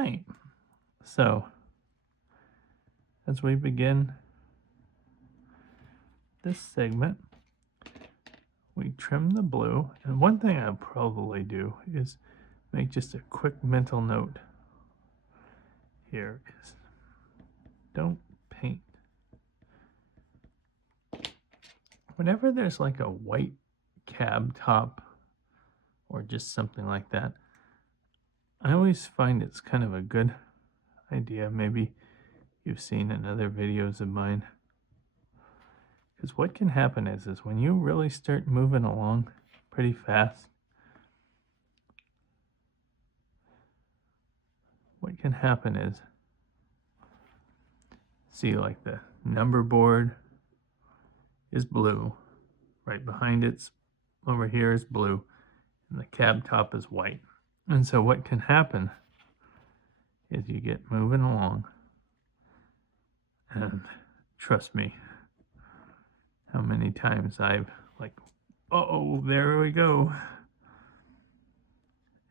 right. So, as we begin this segment, we trim the blue. And one thing I'll probably do is make just a quick mental note here is don't paint. Whenever there's like a white cab top or just something like that, I always find it's kind of a good idea. Maybe you've seen in other videos of mine. Because what can happen is when you really start moving along pretty fast, what can happen is, see, like the number board is blue, right behind it's over here is blue, and the cab top is white. And so what can happen is you get moving along, and trust me, how many times I've like, oh, there we go.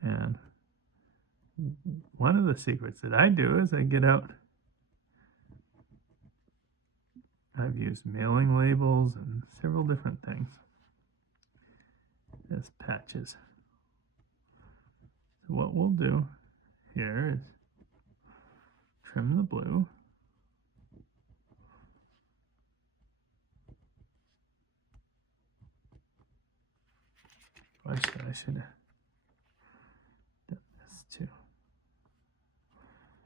And one of the secrets that I do is I get out, I've used mailing labels and several different things as patches. So what we'll do here is trim the blue. I should have done this too.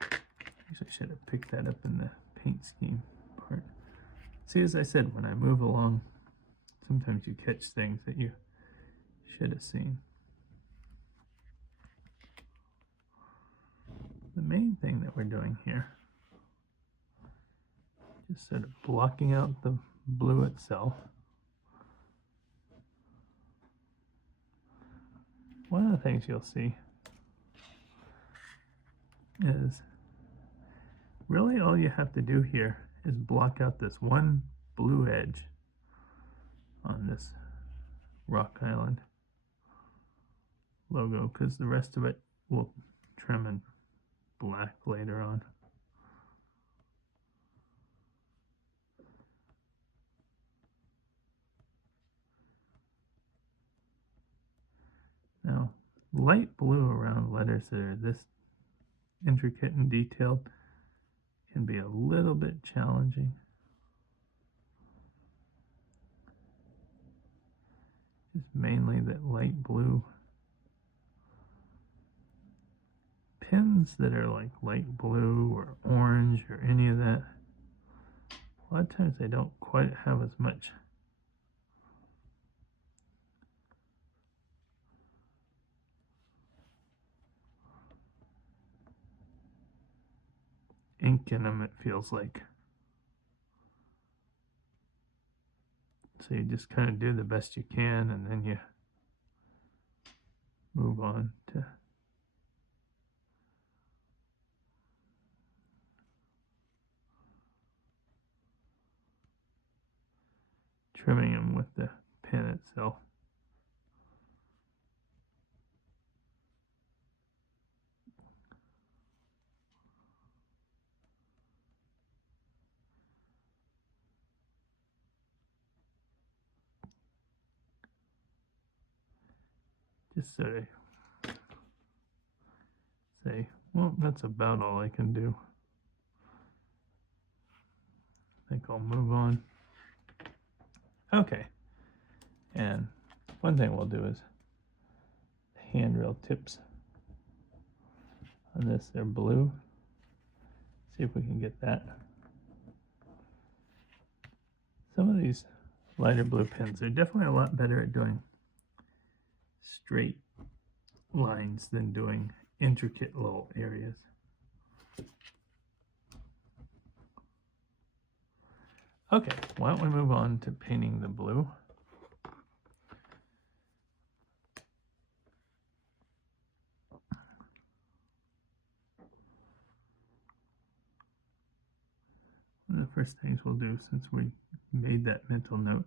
Actually, I should have picked that up in the paint scheme part. See, as I said, when I move along, sometimes you catch things that you should have seen. The main thing that we're doing here, just sort of blocking out the blue itself. One of the things you'll see is really all you have to do here is block out this one blue edge on this Rock Island logo, because the rest of it will trim in black later on. Now, light blue around letters that are this intricate and detailed can be a little bit challenging. Just mainly that light blue. Pins that are like light blue or orange or any of that, a lot of times they don't quite have as much ink in them, it feels like. So you just kind of do the best you can, and then you move on to trimming them with the pen itself. Just sort of say, well, that's about all I can do. I think I'll move on. Okay. And one thing we'll do is handrail tips on this. They're blue. See if we can get that. Some of these lighter blue pens are definitely a lot better at doing straight lines than doing intricate little areas. Okay, why don't we move on to painting the blue? One of the first things we'll do, since we made that mental note,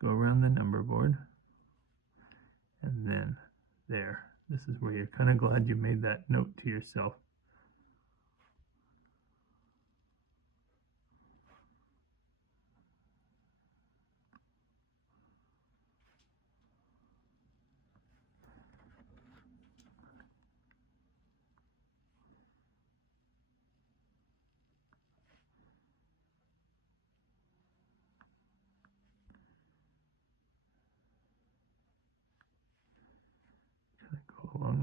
go around the number board, and then there. This is where you're kind of glad you made that note to yourself.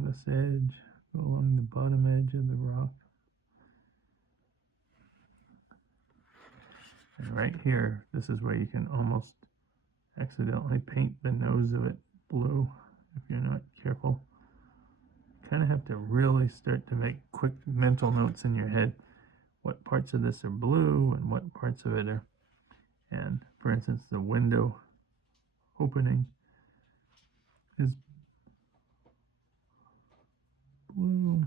this edge, go along the bottom edge of the rock. And right here, this is where you can almost accidentally paint the nose of it blue if you're not careful. You kind of have to really start to make quick mental notes in your head. What parts of this are blue and what parts of it are. And for instance, the window opening is blue.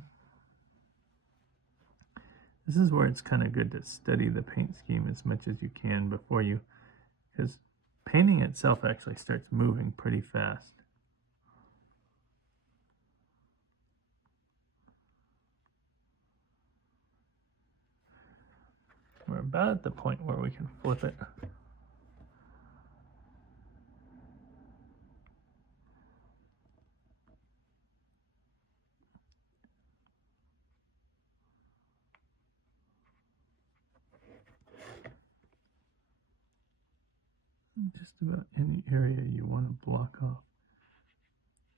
This is where it's kind of good to study the paint scheme as much as you can before you, because painting itself actually starts moving pretty fast. We're about at the point where we can flip it. Just about any area you want to block off.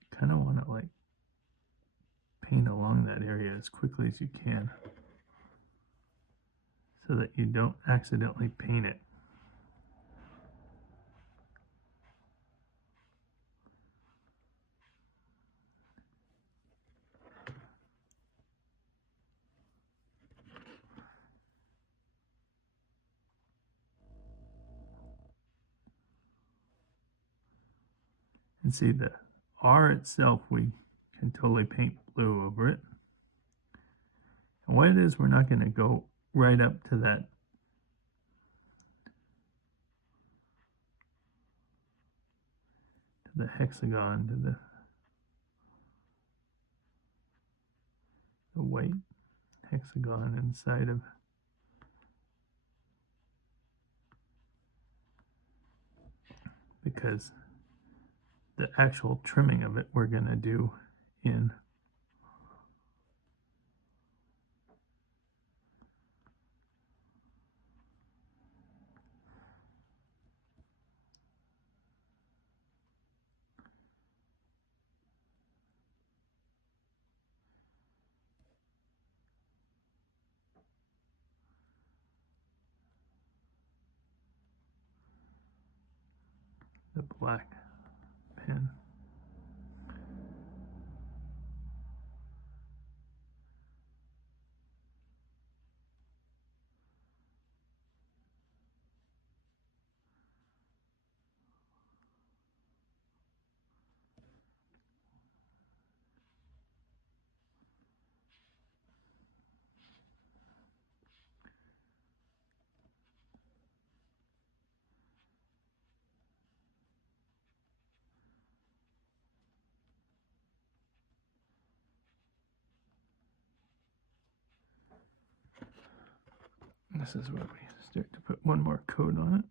You kind of want to like paint along that area as quickly as you can so that you don't accidentally paint it. And see the R itself, we can totally paint blue over it. And what it is, we're not going to go right up to that the hexagon, to the white hexagon inside of because the actual trimming of it we're going to do in the black pen. This is where we start to put one more coat on it.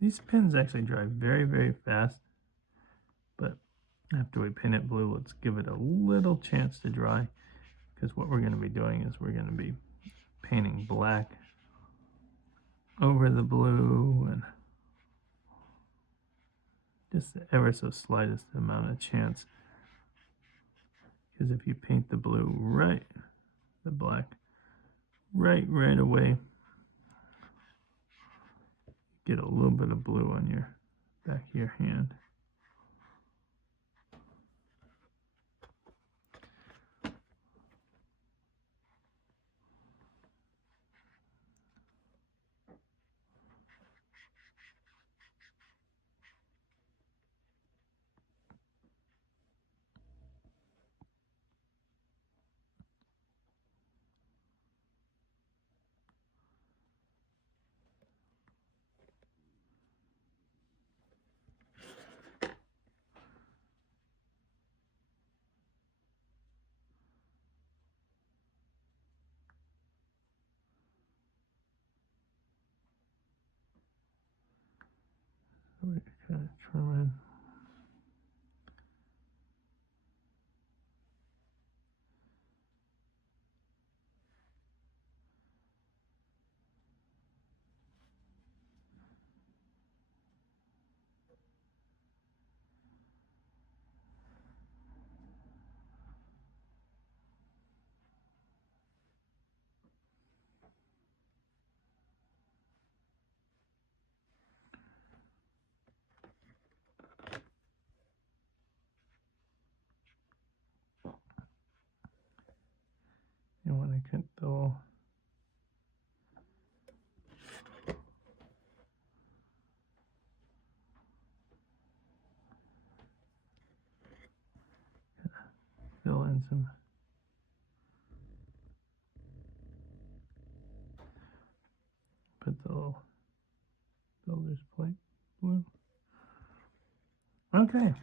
These pens actually dry very, very fast, but after we paint it blue, let's give it a little chance to dry, because what we're going to be doing is we're going to be painting black over the blue, and just the ever so slightest amount of chance, because if you paint the blue right, the black right away, get a little bit of blue on your back of your hand. So we're kind of trimming. get the little fill in some put the little builder's plate blue. Okay,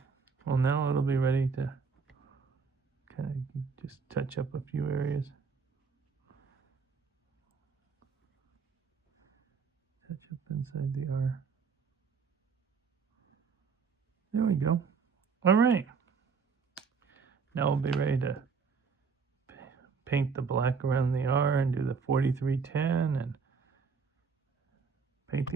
well now it'll be ready to kind of just touch up a few areas. Touch up inside the R. There we go. All right. Now we'll be ready to paint the black around the R and do the 4310 and paint the